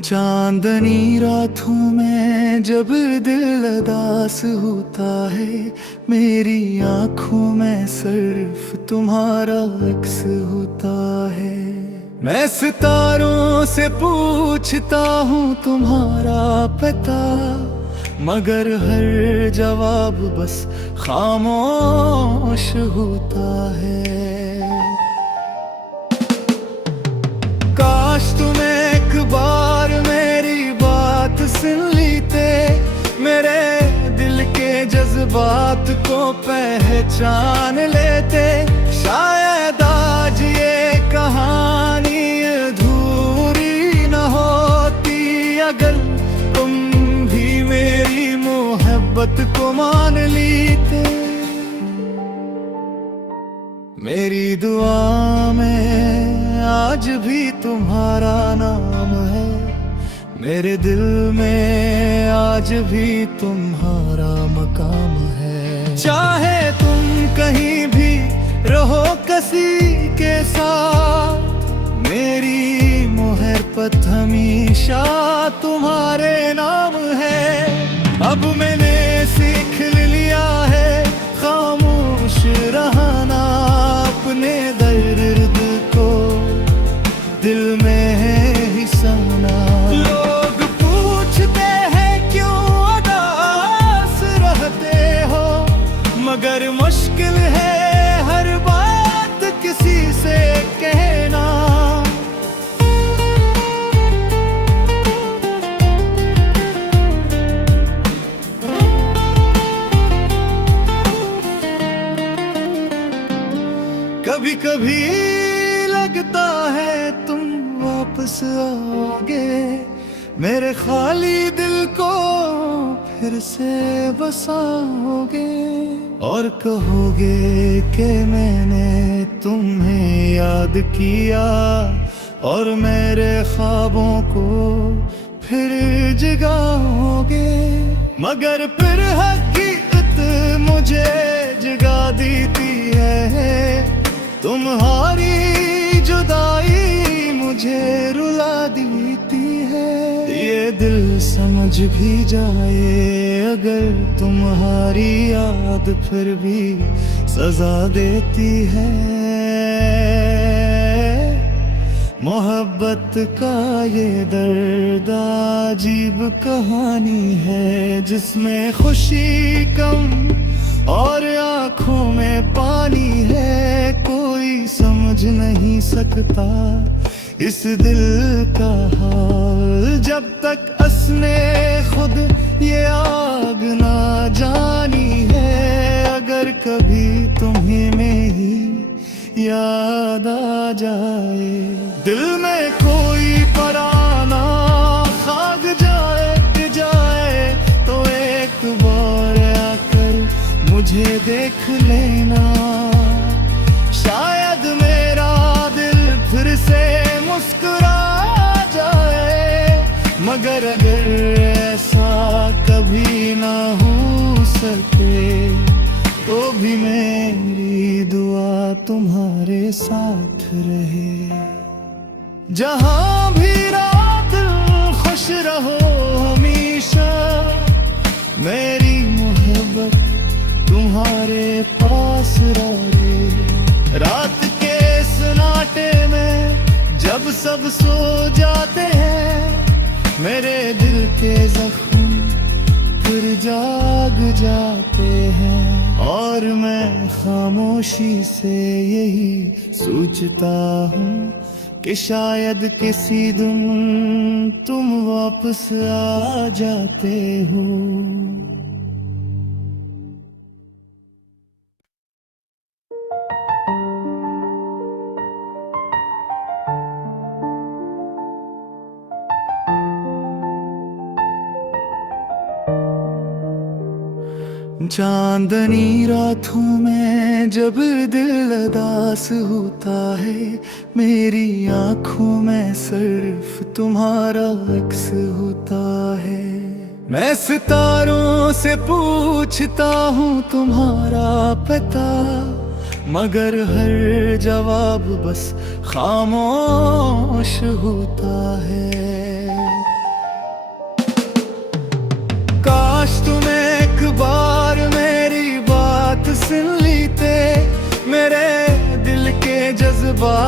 चांदनी रातों में जब दिल उदास होता है, मेरी आंखों में सिर्फ तुम्हारा अक्स होता है। मैं सितारों से पूछता हूँ तुम्हारा पता, मगर हर जवाब बस खामोश होता है। काश तुम एक बार मेरी बात सुन लेते, मेरे दिल के जज्बात को पहचान लेते। शायद आज ये कहानी अधूरी न होती, अगर तुम भी मेरी मोहब्बत को मान लेते। मेरी दुआ में आज भी तुम्हारा नाम है, मेरे दिल में आज भी तुम्हारा मकाम है। चाहे तुम कहीं भी रहो किसी के साथ, मेरी मोहब्बत हमेशा तुम्हारे नाम है। अब मैंने सीख लिया है खामोश रहना, अपने दर्द को दिल में ही समना। लोग पूछते हैं क्यों उदास रहते हो, मगर मुश्किल है हर बात किसी से कहना। कभी कभी लगता है तुम वापस आओगे, मेरे खाली दिल को फिर से बसाओगे, और कहोगे कि मैंने तुम्हें याद किया, और मेरे ख्वाबों को फिर जगाओगे। मगर फिर हकीकत मुझे जगा देती है, तुम्हारी जुदाई मुझे रुला देती है। ये दिल समझ भी जाए अगर तुम्हारी याद फिर भी सजा देती है। मोहब्बत का ये दर्द अजीब कहानी है, जिसमें खुशी कम और आँखों में पानी है। कोई समझ नहीं सकता इस दिल का हाल, जब तक असने खुद ये आग ना जानी है। अगर कभी तुम्हें मेरी याद आ जाए, दिल में कोई पराना खाक जाए तो एक बार आकर मुझे देख लेना। शायद मेरा दिल फिर से मुस्कुरा जाए, मगर अगर ऐसा कभी ना हो सके, तो भी मेरी दुआ तुम्हारे साथ रहे। जहां भी रात खुश रहो हमेशा, मेरी मोहब्बत तुम्हारे पास रहे। रात के सन्नाटे में जब सब सो जाते हैं, मेरे दिल के जख्म फिर जाग जाते हैं। और मैं खामोशी से यही सोचता हूँ कि शायद किसी दिन तुम वापस आ जाते हो। चांदनी रातों में जब दिल उदास होता है, मेरी आंखों में सिर्फ तुम्हारा अक्स होता है। मैं सितारों से पूछता हूँ तुम्हारा पता, मगर हर जवाब बस खामोश होता है।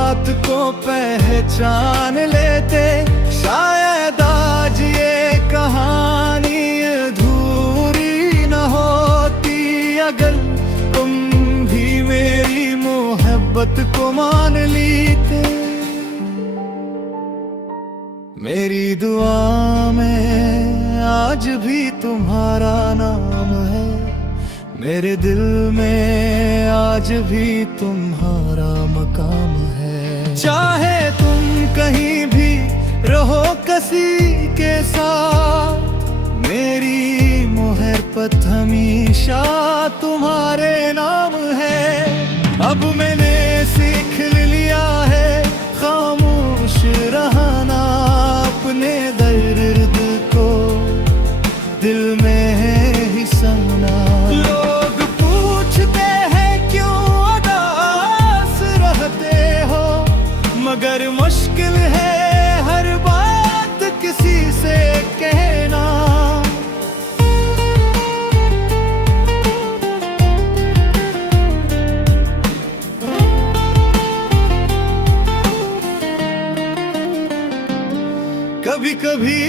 बात को पहचान लेते, शायद आज ये कहानी अधूरी न होती अगर तुम भी मेरी मोहब्बत को मान लेते। मेरी दुआ में आज भी तुम्हारा नाम है, मेरे दिल में आज भी तुम्हारा मकाम है। चाहे तुम कहीं भी रहो किसी के साथ, मेरी मोहब्बत हमेशा तुम्हारे नाम है। अब मैंने सीख लिया है खामोश रहना, अपने दर्द को दिल में ही सहना। लोग पूछते हैं क्यों उदास रहते हो, मगर मुश्किल है हर बात किसी से कहना। कभी कभी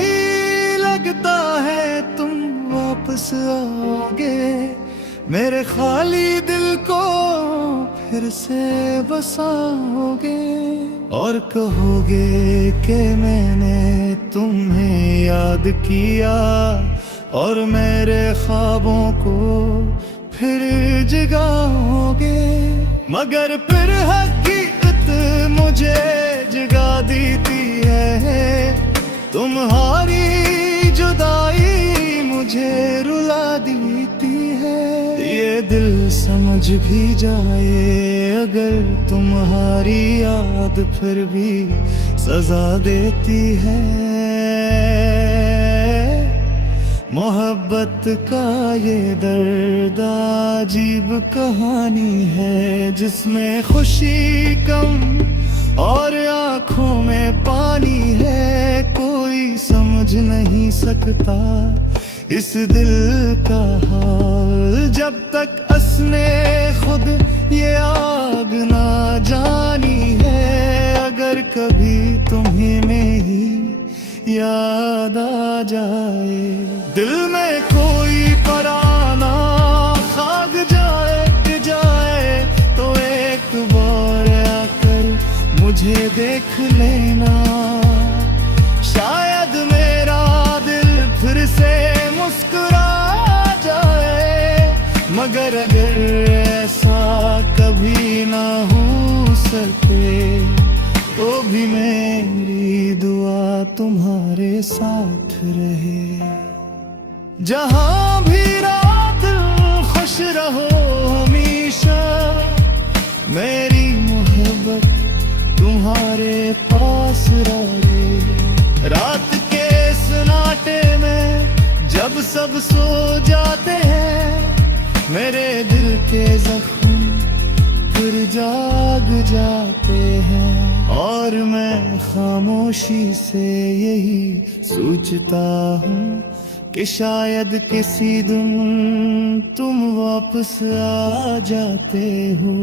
लगता है तुम वापस आओगे, मेरे खाली दिल को फिर से बसाओगे, और कहोगे कि मैंने तुम्हें याद किया, और मेरे ख्वाबों को फिर जगाओगे। मगर फिर हकीकत मुझे जगा देती है, तुम्हारी जुदाई मुझे रुला देती है। ये दिल समझ भी जाए अगर तुम्हारी याद फिर भी सजा देती है। मोहब्बत का ये दर्द अजीब कहानी है, जिसमें खुशी कम और आँखों में पानी है। कोई समझ नहीं सकता इस दिल का हाल, जब तक असने खुद ये आग ना जानी है। अगर कभी तुम्हें मेरी याद आ जाए, दिल में कोई पराना खाग जाए तो एक बार आकर मुझे देख लेना। शायद मेरा दिल फिर से मुस्कुरा जाए, मगर अगर ऐसा कभी ना हो सके तो भी मेरी दुआ तुम्हारे साथ रहे। जहां भी रात खुश रहो हमेशा, मेरी मोहब्बत तुम्हारे पास रहे। रात के सन्नाटे में जब सब सो जाते हैं, मेरे दिल के जख्म फिर जाग जाते हैं, और मैं खामोशी से यही सोचता हूँ कि शायद किसी दिन तुम वापस आ जाते हो।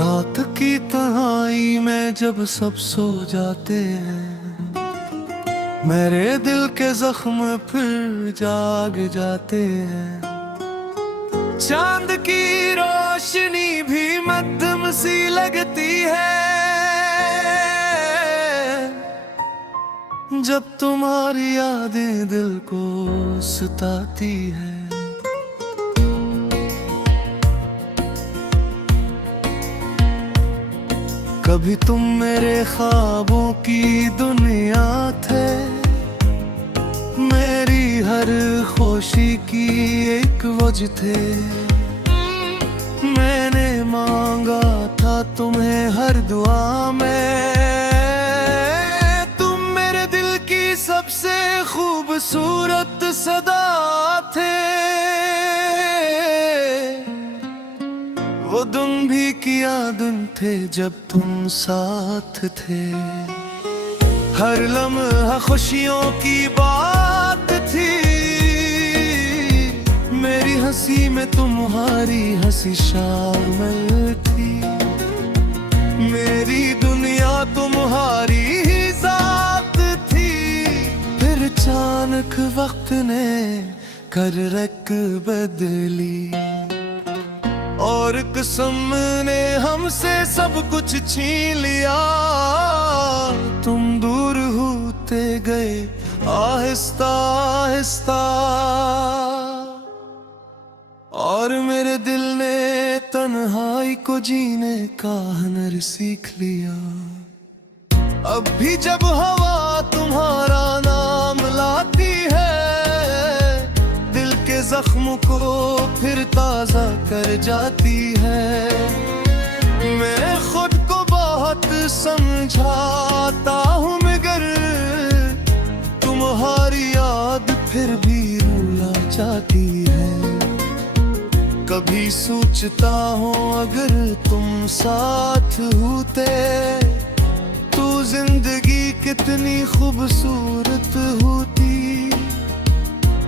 रात की तन्हाई में जब सब सो जाते हैं, मेरे दिल के जख्म फिर जाग जाते हैं। चांद की रोशनी भी मध्यम सी लगती है जब तुम्हारी यादें दिल को सताती है। कभी तुम मेरे ख्वाबों की दुनिया थे, मेरी हर खुशी की एक वजह थे। मैंने मांगा था तुम्हें हर दुआ में, तुम मेरे दिल की सबसे खूबसूरत सदा बढ़िया दिन थे जब तुम साथ थे। हर लम्हा खुशियों की बात थी। मेरी हंसी में तुम्हारी हंसी शामिल थी। मेरी दुनिया तुम्हारी ही जात थी। फिर अचानक वक्त ने कर रख बदली और कसम ने हमसे सब कुछ छीन लिया। तुम दूर होते गए आहिस्ता आहिस्ता और मेरे दिल ने तन्हाई को जीने का हुनर सीख लिया। अब भी जब हवा तुम्हारा नाम लाती है, दिल के जख्म को फिर ताजा कर जाती है। मैं खुद को बहुत समझाता हूँ मगर तुम्हारी याद फिर भी रुला जाती है। कभी सोचता हूँ अगर तुम साथ होते तो जिंदगी कितनी खूबसूरत होती।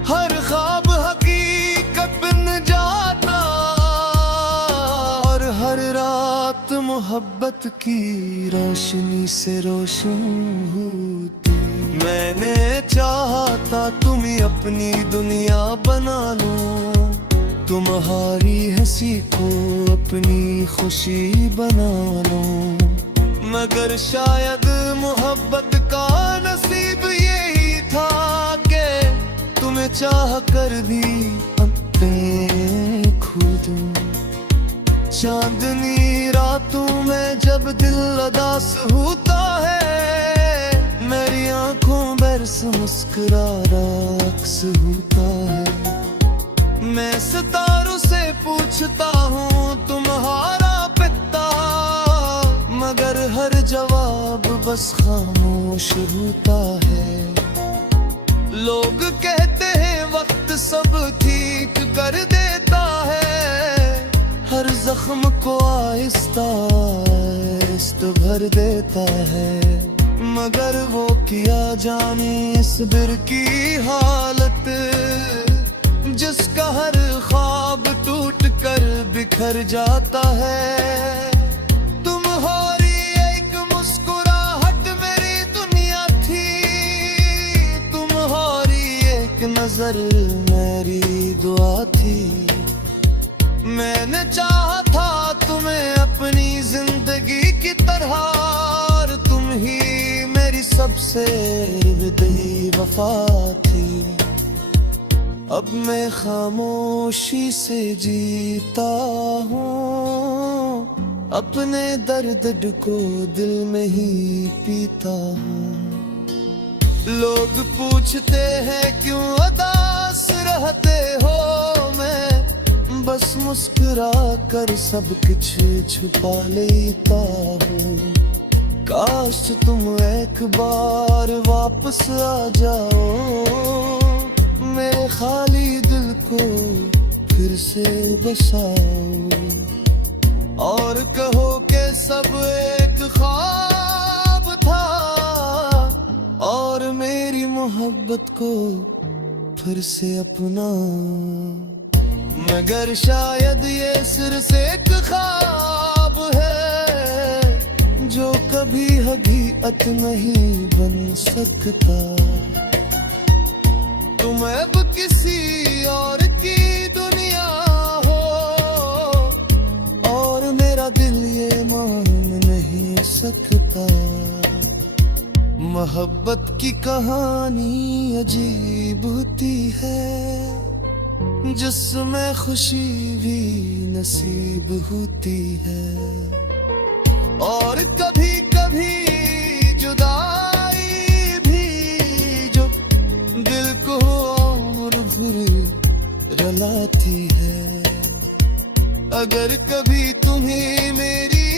हर ख्वाब हकीकत बन जाता और हर रात मोहब्बत की रोशनी से रोशन होती। मैंने चाहा था तुम्हें अपनी दुनिया बना लो, तुम्हारी हंसी को अपनी खुशी बना लो। मगर शायद मोहब्बत का नसीब यही था कि तुम्हें चाह कर भी अपने खुद। चांदनी रातों में जब दिल उदास होता है, मेरी आंखों बरस मुस्कुराता अक्स होता है। मैं सितारों से पूछता हूँ तुम्हारा पिता, मगर हर जवाब बस खामोश होता है। लोग कहते हैं वक्त सब ठीक कर देता है, हर जख्म को आहिस्ता आहिस्ता भर देता है। मगर वो किया जाने इस दिल की हालत, जिसका हर ख्वाब टूट कर बिखर जाता है। तुम्हारी एक मुस्कुराहट मेरी दुनिया थी, तुम्हारी एक नजर मेरी दुआ थी। मैंने चाहा था तुम्हें अपनी जिंदगी की तरह, और तुम ही मेरी सबसे बेहतरीन वफा थी। अब मैं खामोशी से जीता हूँ, अपने दर्द को दिल में ही पीता हूँ। लोग पूछते हैं क्यों उदास रहते हो, मैं बस मुस्कुरा कर सब कुछ छुपा लेता हूँ। काश तुम एक बार वापस आ जाओ, मेरे खाली दिल को फिर से बसाओ, और कहो कि सब एक ख्वाब था, और मेरी मोहब्बत को फिर से अपना। मगर शायद ये सिर्फ एक ख्वाब है जो कभी हकीकत नहीं बन सकता। तुम अब किसी और की दुनिया हो, और मेरा दिल ये मान नहीं सकता। मोहब्बत की कहानी अजीब होती है, जिसमें खुशी भी नसीब होती है, और कभी कभी जुदाई भी जो दिल को और भर रलाती है। अगर कभी तुम्हें मेरी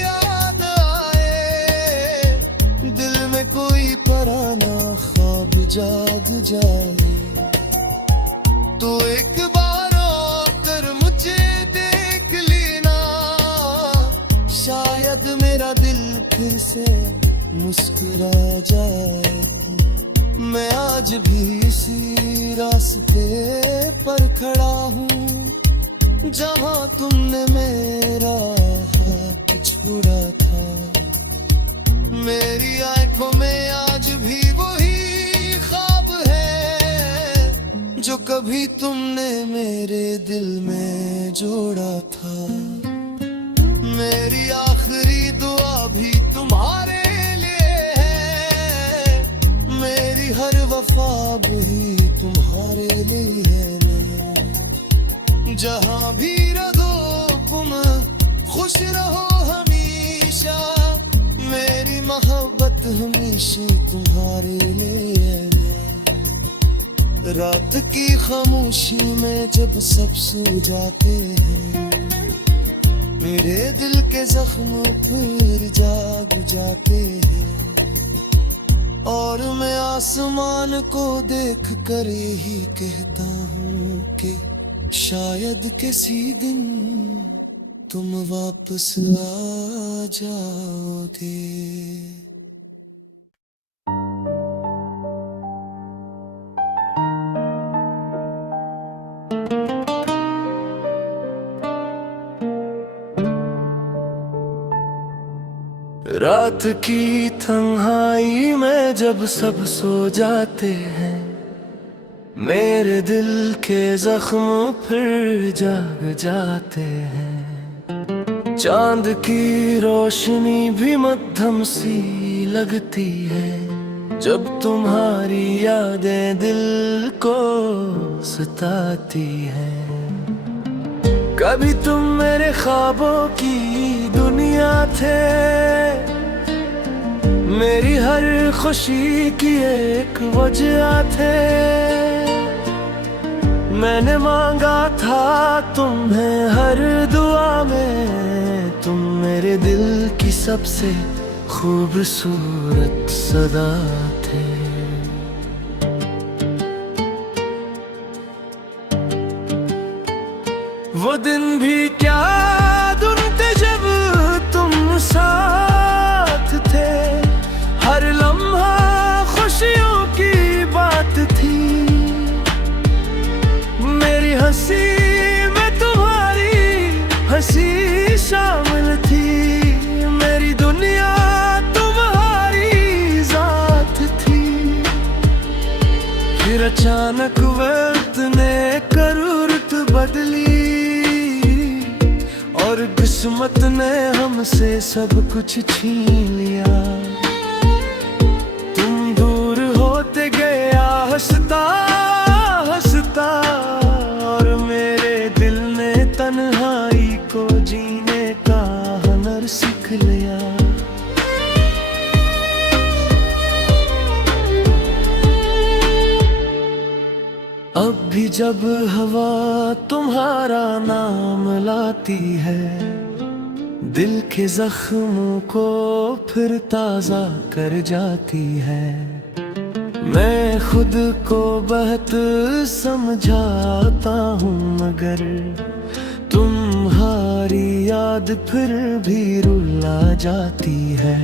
याद आए, दिल में कोई पुराना ख्वाब जाग जाए, तो एक बार आकर मुझे देख लेना, शायद मेरा दिल फिर से मुस्कुरा जाए। मैं आज भी इसी रास्ते पर खड़ा हूँ जहाँ तुमने मेरा हाथ छोड़ा था। मेरी आंखों में आज भी वही ख्वाब है जो कभी तुमने मेरे दिल में जोड़ा था। मेरी आखिरी दुआ भी तुम्हारे लिए है, मेरी हर वफा भी तुम्हारे लिए है। जहाँ भी रहो तुम खुश रहो हमेशा, मेरी मोहब्बत हमेशा तुम्हारे लिए है। रात की खामोशी में जब सब सो जाते हैं, मेरे दिल के जख्म फिर जाग जाते हैं। और मैं आसमान को देख कर यही कहता हूँ कि शायद किसी दिन तुम वापस आ जाओगे। रात की तन्हाई में जब सब सो जाते हैं, मेरे दिल के जख्म फिर जाग जाते हैं। चांद की रोशनी भी मध्यम सी लगती है जब तुम्हारी यादें दिल को सताती हैं। कभी तुम मेरे ख्वाबों की दुनिया थे, मेरी हर खुशी की एक वजह थे। मैंने मांगा था तुम्हें हर दुआ में, तुम मेरे दिल की सबसे खूबसूरत सदा थे। वो दिन भी क्या दिन थे जब तुम साथ थे, हर लम्हा खुशियों की बात थी। मेरी हंसी में तुम्हारी हंसी शामिल थी, मेरी दुनिया तुम्हारी जात थी। फिर अचानक वक्त ने करूरत बदली और किस्मत ने हमसे सब कुछ छीन लिया। तुम दूर होते गया हंसता हंसता, और मेरे दिल ने तन्हाई को जीने का हुनर सीख लिया। अब भी जब हवा तुम्हारा नाम लाती है, दिल के जख्मों को फिर ताजा कर जाती है। मैं खुद को बहुत समझाता हूँ मगर तुम्हारी याद फिर भी रुला जाती है।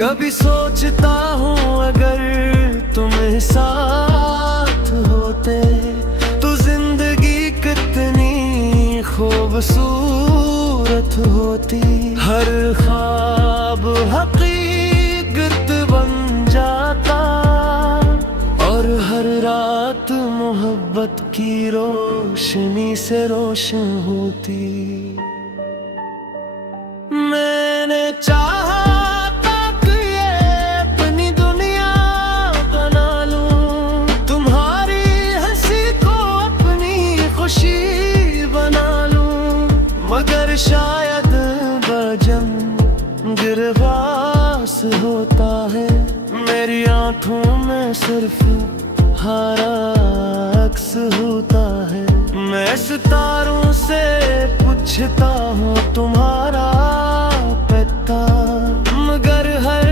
कभी सोचता हूँ अगर तुम्हें साथ होते तो जिंदगी कितनी खूबसूरत होती। हर ख्वाब हकीकत बन जाता और हर रात मोहब्बत की रोशनी से रोशन होती। मैंने चाहा शायद बजम गिरवास होता है, मेरी आंखों में सिर्फ हरा अक्स होता है। मैं सितारों से पूछता हूँ तुम्हारा पता, मगर हर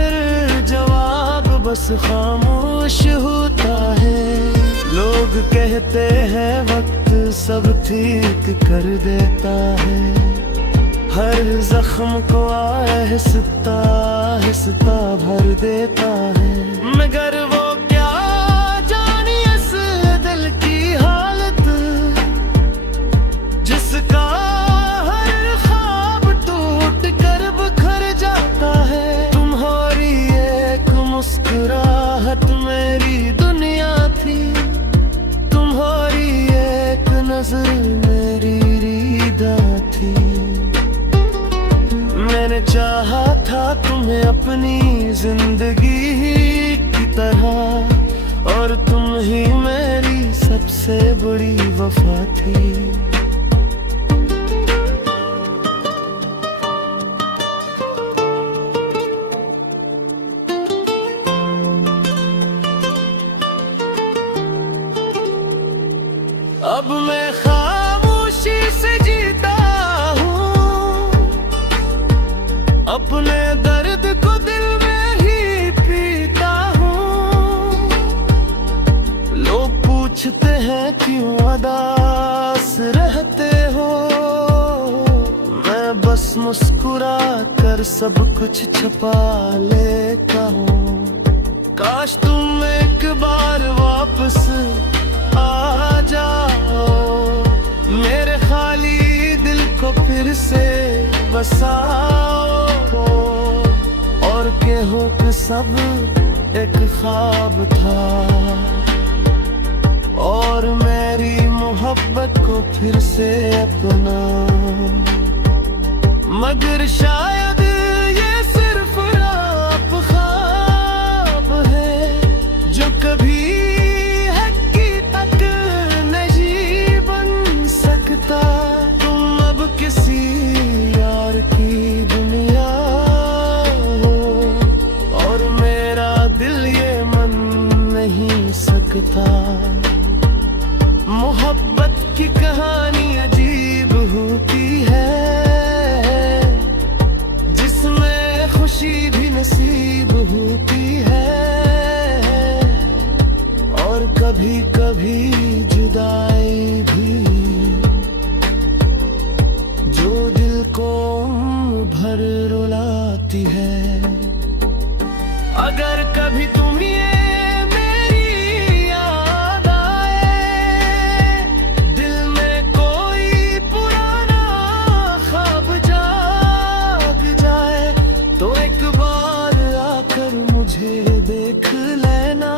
जवाब बस खामोश होता है। लोग कहते हैं वक्त सब ठीक कर देता है, हर जख्म को आहिस्ता आहिस्ता भर देता है, मगर वो क्या जाने इस दिल की हालत, जिसका हर ख्वाब टूट कर बिखर जाता है। तुम्हारी एक मुस्कुराहट मेरी दुनिया थी, तुम्हारी एक नजर मेरी रीदा थी। मैंने चाहा था तुम्हें अपनी जिंदगी की तरह, और तुम ही मेरी सबसे बड़ी वफा थी। अब मैं खामोशी से जीता हूँ, अपने दर्द को दिल में ही पीता हूँ। लोग पूछते हैं क्यों उदास रहते हो, मैं बस मुस्कुरा कर सब कुछ छुपा लेता हूँ। काश तुम एक बार वापस आ जाओ, मेरे खाली दिल को फिर से बसाओ, और कहो कि सब एक ख्वाब था, और मेरी मोहब्बत को फिर से अपना। मगर शायद ये सिर्फ आप ख्वाब है जो कभी तुम अब किसी यार की दुनिया हो, और मेरा दिल ये मन नहीं सकता। मोहब्बत की कहानी अजीब होती है, जिसमें खुशी भी नसीब होती है, और कभी कभी जुदाई भी, जो दिल को भर रुलाती है। अगर कभी तुम ये मेरी याद आए, दिल में कोई पुराना ख्वाब जाग जाए, तो एक बार आकर मुझे देख लेना।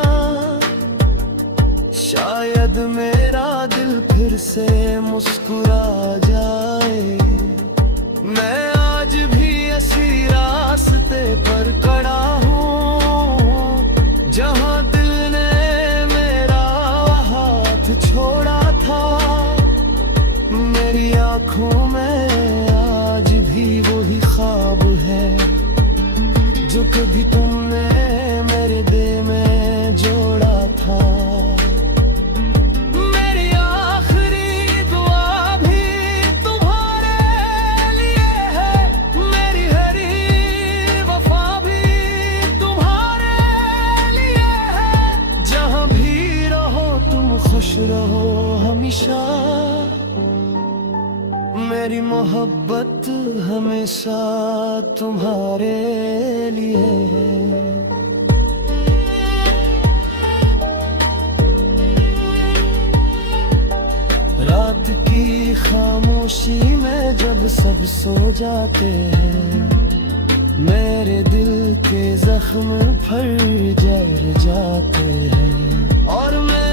शायद मेरा दिल फिर से मुस्कुरा जाए। मैं आज भी इसी रास्ते पर खड़ा हूँ, जहाँ दिल ने मेरा हाथ छोड़ा था। मेरी आँखों में आज भी वही ख्वाब है, जो कभी तुमने मेरे दिल में जोड़ा था। खुश रहो हमेशा, मेरी मोहब्बत हमेशा तुम्हारे लिए है। रात की खामोशी में जब सब सो जाते हैं, मेरे दिल के जख्म फिर जर जाते हैं, और मैं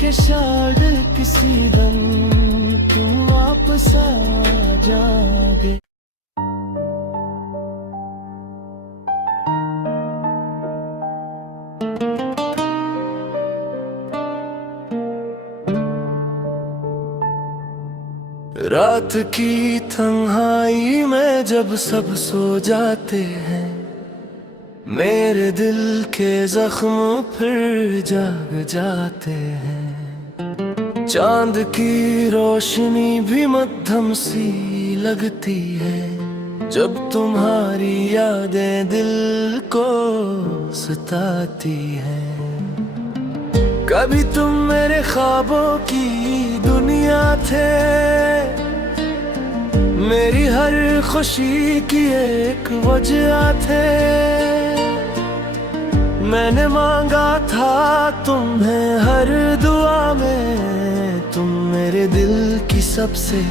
कि शायद किसी दम तुम वापस आ जाओगे। रात की तन्हाई में जब सब सो जाते हैं, मेरे दिल के जख्म फिर जाग जाते हैं। चांद की रोशनी भी मध्यम सी लगती है, जब तुम्हारी यादें दिल को सताती हैं। कभी तुम मेरे ख्वाबों की दुनिया थे, मेरी हर खुशी की एक वजह थे। मैंने मांगा था तुम्हें हर दुआ में, तुम मेरे दिल की सबसे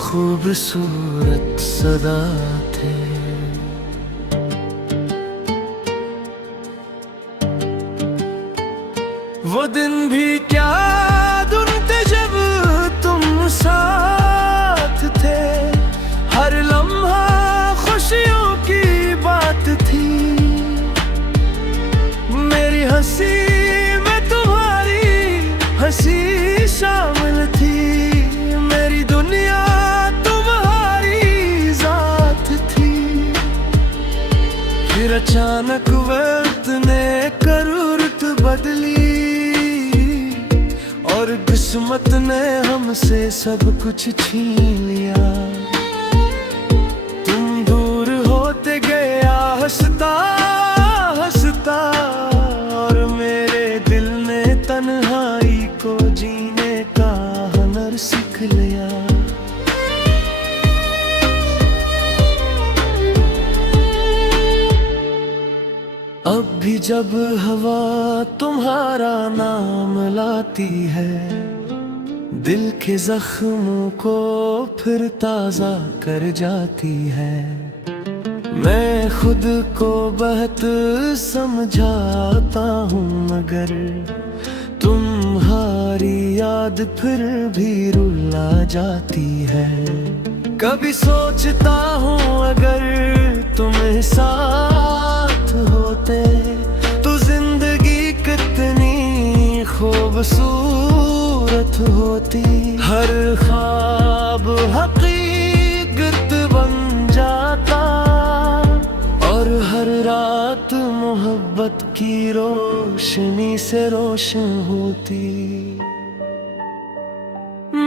खूबसूरत सदा थे। वो दिन भी क्या दिन थे जब तुम साथ थे, हर लम्हा खुशियों की बात थी। मेरी हंसी में तुम्हारी हंसी शामिल थी, मेरी दुनिया तुम्हारी जात थी। फिर अचानक वक्त ने करूरत बदली, और किस्मत ने हमसे सब कुछ छीन लिया। तुम दूर होते गया हंसता हंसता, और मेरे दिल ने तन्हाई को जीने का हुनर सीख लिया। अब भी जब हवा तुम्हारा नाम लाती है, दिल के जख्मों को फिर ताजा कर जाती है। मैं खुद को बहुत समझाता हूँ, मगर तुम्हारी याद फिर भी रुला जाती है। कभी सोचता हूँ अगर तुम्हें साथ होते तो जिंदगी कितनी खूबसूरत होती। हर ख्वाब हकीकत बन जाता, और हर रात मोहब्बत की रोशनी से रोशन होती।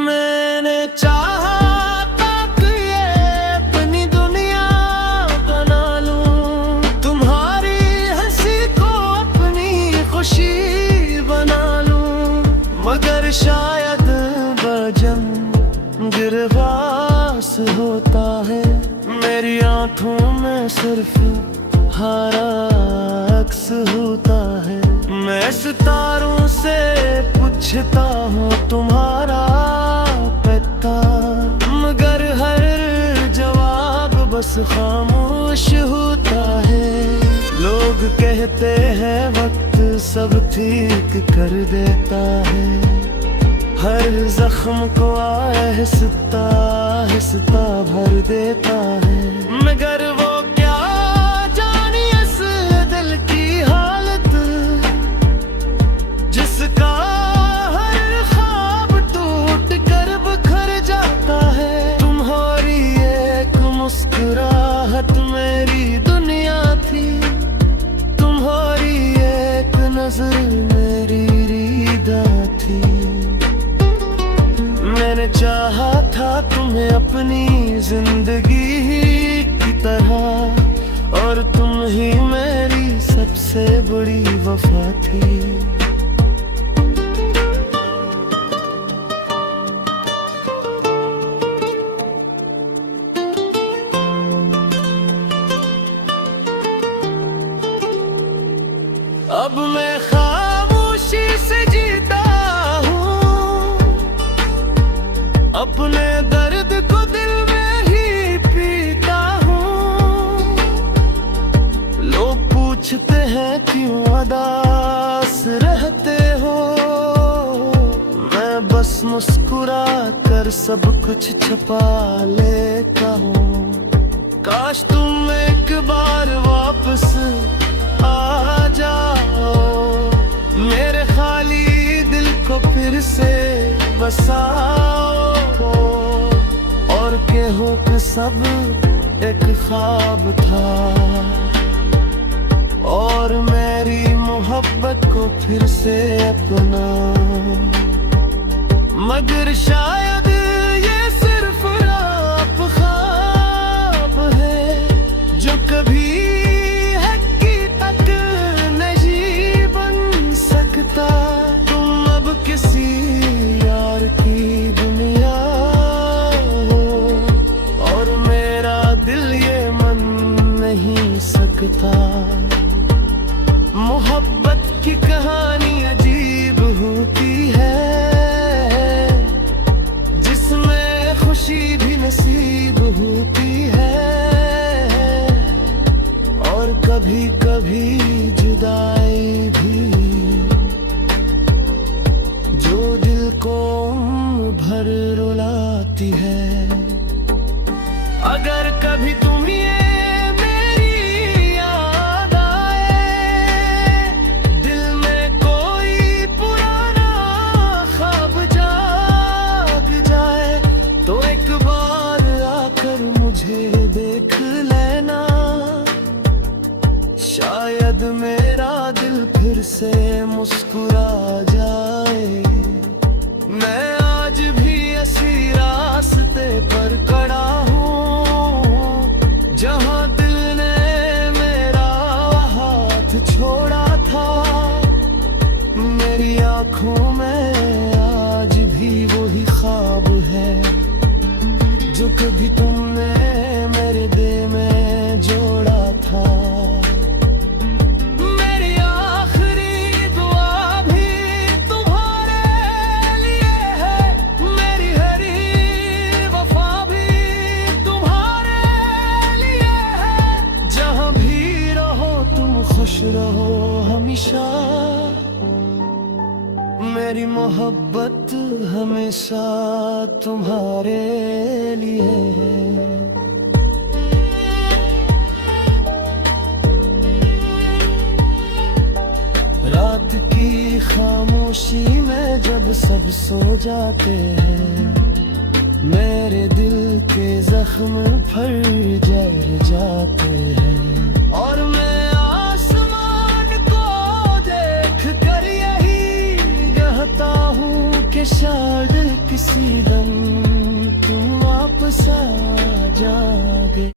मैंने चाहा शायद बजम गिरवास होता है, मेरी आंखों में सिर्फ हरा अक्स होता है। मैं सितारों से पूछता हूँ तुम्हारा पता, मगर हर जवाब बस खामोश होता है। लोग कहते हैं वक्त सब ठीक कर देता है, हर जख्म को आहिस्ता आहिस्ता भर देता है। मगर वो क्या जाने इस दिल की हालत, जिसका हर ख्वाब टूट कर बिखर जाता है। तुम्हारी एक मुस्कुराहट मेरी दुनिया थी, तुम्हारी एक नजर मेरी रीदा थी। मैंने चाहा था तुम्हें अपनी जिंदगी की तरह, और तुम ही मेरी सबसे बड़ी वफा थी। अब मैं खामोशी से जीता हूँ, अपने दर्द को दिल में ही पीता हूँ। लोग पूछते हैं क्यों उदास रहते हो, मैं बस मुस्कुरा कर सब कुछ छुपा लेता हूँ। काश तुम एक बार वापस आ जाओ, मेरे खाली दिल को फिर से बसाओ, और कहो कि सब एक ख्वाब था, और मेरी मोहब्बत को फिर से अपना। मगर शायद ये सिर्फ आप ख्वाब है जो कभी हकीकत नहीं बन सकता। तुम था। मोहब्बत की कहानी अजीब होती है, जिसमें खुशी भी नसीब होती है, और कभी कभी जुदाई भी, जो दिल को उम्र भर रुलाती है। अगर कभी तुम ये मेरी याद आए, दिल में कोई पुराना ख्वाब जाग जाए, तो एक बार आकर मुझे देख लेना। शायद मेरा दिल फिर से मुस्कुरा जाए। मैं आज भी इसी रास्ते पर खड़ा हूँ, जहाँ दिल ने मेरा हाथ छोड़ा था। मेरी आँखों में आज भी वही ख्वाब है, जो कभी तुमने मेरे दिल में जोड़ा था। मेरी आखिरी दुआ भी तुम्हारे लिए है, मेरी हरी वफा भी तुम्हारे लिए है। जहाँ भी रहो तुम खुश रहो हमेशा, मेरी मोहब्बत हमेशा तुम्हारे लिए है। रात की खामोशी में जब सब सो जाते हैं, मेरे दिल के जख्म भर जर जाते हैं।